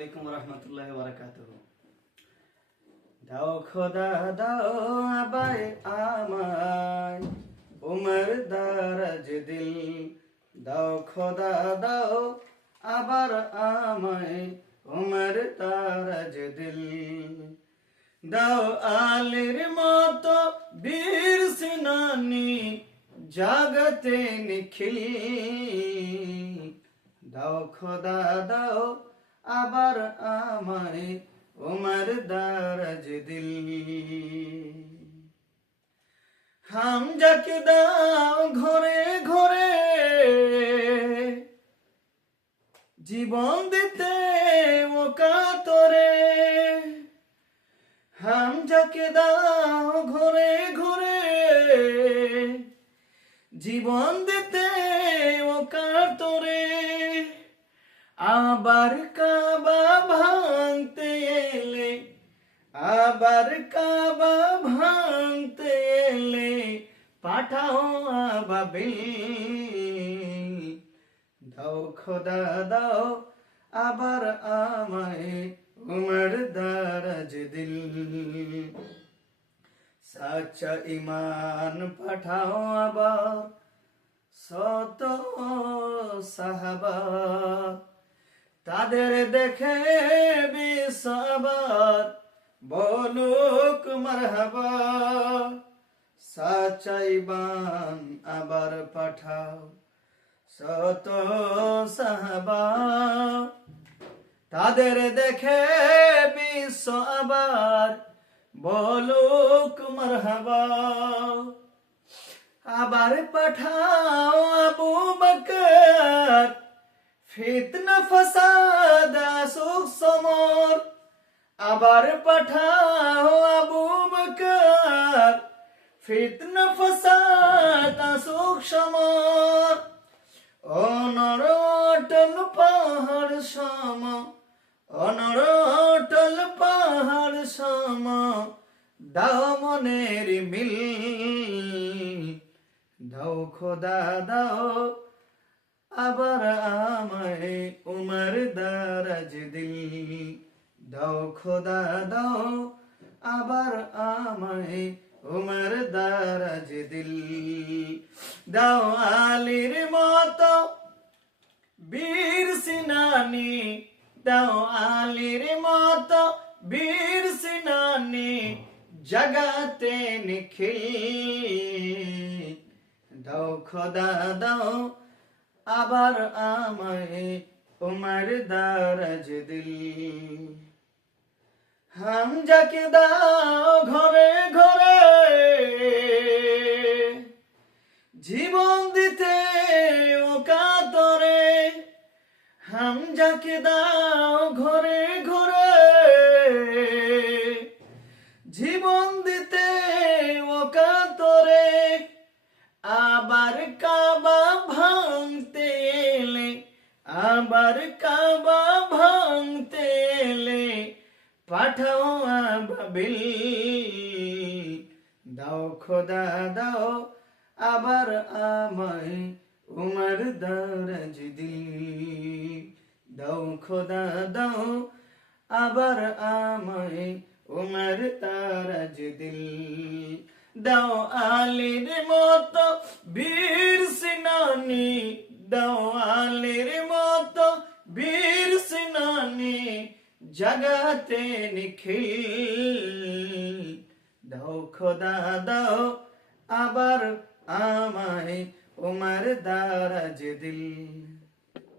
আলাইকুম রহমতুল্লাহি ওয়া বারাকাতুহু। দাও খোদা দাও আবায় আমায় উমর দারাজ দিল, দাও খোদা দাও আবার আমায় উমর দারাজ দিল, দাও আলীর মতো বীর সেনানি জাগতে নিখিল, দাও খোদা দাও আবার আমায় উমর দারাজ দিল, হামজাকে দাও ঘরে ঘরে জীবন দিতে ও কাতরে, হামজাকে দাও ঘরে ঘরে জীবন দিতে ও কাতরে, আবার কাবা ভাঙতে এলে, আবার কাবা ভাঙতে এলে পাঠাও আবাবিল, দাও খোদা দাও আবার আমায় উমর দারাজ দিল, সাচ্চা ইমান পাঠাও আবার শত সাহাবা, তাদের দেখে বিশ্ববার বলুক মারহাবা, সাচ্চা ইমান আবার পাঠাও শত সাহাবা, তাদের দেখে বিশ্ববার বলুক মারহাবা, আবার পাঠাও আবু বকর ফিতনা ফাসাদ আসুক সমর, আবার পাঠাও আবু বকর ফিতনা ফাসাদ আসুক সমর, অনর অটল পাহাড় সম, অনর অটল পাহাড় সম দাও মনের মিল, দাও খোদা দাও আবার আমায় উমর দারাজ দিল, দাও খোদা দাও আবার আমায় উমর দারাজ দিল, দাও আলীর মতো বীর সেনানি, দাও আলীর মতো বীর সেনানি জাগাতে নিখিল, দাও খোদা দাও আবার আমায় উমর দারাজ দিল, হামজাকে দাও ঘরে ঘরে জীবন দিতে ও কাতরে, হামজাকে দাও ঘরে ঘরে জীবন দিতে ও কাতরে, আবার কাবা ভাঙতে এলে, আবার কাবা ভাঙতে এলে পাঠাও আবাবিল, দাও খোদা দাও আবার আমায় উমর দারাজ দিল, দাও খোদা দাও আবার আমায় উমর দারাজ দিল, দাও আলীর মতো বীর সেনানি, দাও আলীর মতো বীর সেনানি জাগাতে নিখিল, দাও খোদা দাও আবার আমায় উমর দারাজ দিল।